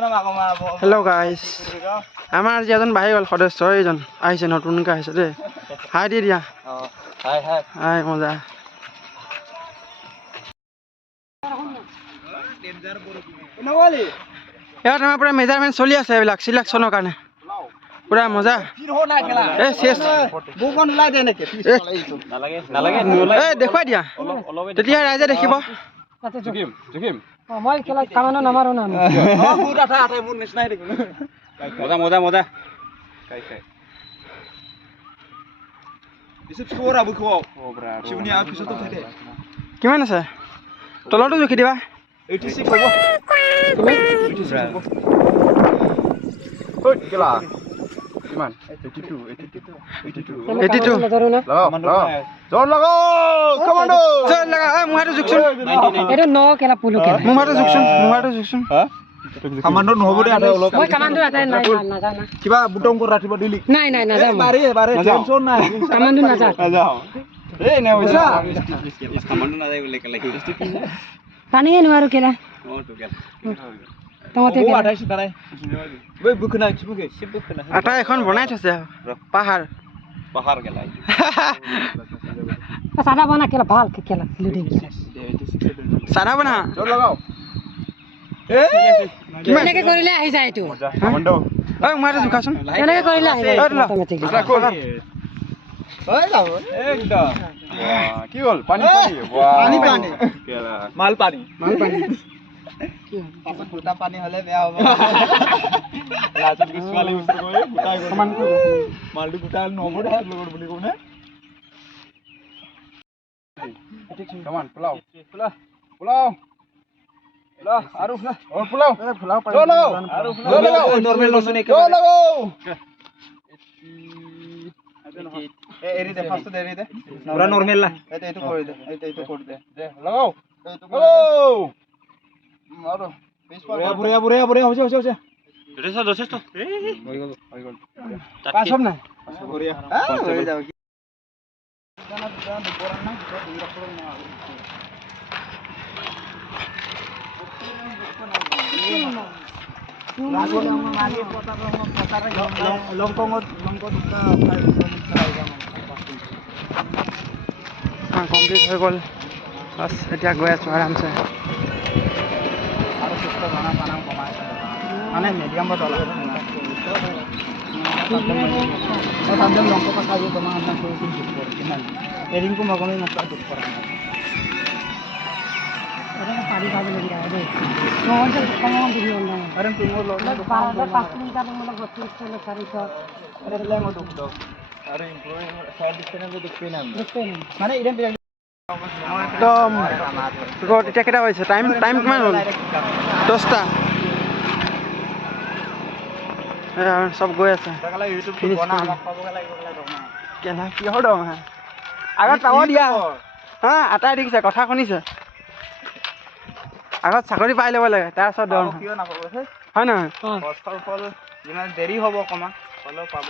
hello' guys আমাৰ আজি এজন বাঢ়ি গ'ল সদস্য এইজন আহিছে নতুনকৈ আহিছে দেই হাই দি দিয়া হাই মজা ইয়াত আমাৰ পুৰা মেজাৰমেণ্ট চলি আছে এইবিলাক চিলেকশ্যনৰ কাৰণে পুৰা মজা এই চেছ দেখুৱাই দিয়া তেতিয়া ৰাইজে দেখিব মই খেলা কামানো নামাৰো না মজা মজা মজা কিমান আছে তলতো জুখি দিবা 86 হ'ব কিমান 82 জোৰ লগাও কমান্ডো জোৰ লগা এ মুহাটো জুকছুন এটো ন কেলা পুলু কেলা মুহাটো জুকছুন কমান্ডো নহব দে আতে অলপ মই কমান্ডো আতে নাই না জানা কিবা বুটং কৰি ৰাখিব দিলি নাই নাই না বাৰে টেনচন নাই কমান্ডো না যাও এই নে বুঝা কমান্ডো না যাই বলে কেলা পানী নোৱাৰো কেলা ও তো কেলা তোমাতে ও 28 বাৰে ওই বুকনা চিবুকে চিবুকনা আটা এখন বনাই থছে পাহাৰ কেলা সাদা বনা কেলা ভাল কেলা লুডি সাদা বনা জোৰ লগাও কেনেকৈ কৰিলে আহি যায় এটো কমান্ডো ওই মাৰে জুকাছন কেনেকৈ কৰিলে আহি যায় অটোমেটিক ওই যাও একদম কি হল পানী কেলা মাল পানী পাছত গোটা পানী হলে বেয়া হ'ব লাজত কিছমালি উস্ত গৈ গোটা সমান মালটো গোটা নহব দে লগৰ বুলি কোনে কমান পোলাও আৰু পোলাও পাৰি আৰু নৰমাল লসুন এক এৰি দে ফাস্ট এৰি দে পুৰা নৰমাল না এইটো কৰি দে এইটো কৰি দে লগাও মারো বুড়িয়া হচ্ছে এটা যথেষ্ট হৈ গল পাছম না বুড়িয়া হৈ যাও কি কমপ্লিট হৈ গ'ল বাস এতিয়া গৈ আছো আৰামছে আৰু সুস্থ খানা কমাই মানে মিডিয়াম বটল তাদের লঙ্কা পাতা দিয়ে তোমার আপনার প্রোটিন যোগ করে কিমান এরিংকো মগমে মশলা যোগ করা হয় এটা পানি ভাজি লাগি যায় রে নয় কম দিবি না আরে তুমি লো না 5 মিনিট মানে 32 কিলো 400 আরে লে মত দাও আরে ইমপ্রুভ সাইড ডিসটেন্স দেখতে না মানে ইডেন একদম রোড এটা কেটা হইছে টাইম কিমান হল 10টা সব গৈ আছে কেনা কিহৰ দম হা আগত পাব দিয়া হা আটাই দেখিছে কথা শুনিছে আগত চাকৰি পাই ল'ব লাগে তাৰপিছত দম হয় নহয় ফল যিমান দেৰি হ'ব অকণমান হ'লেও পাব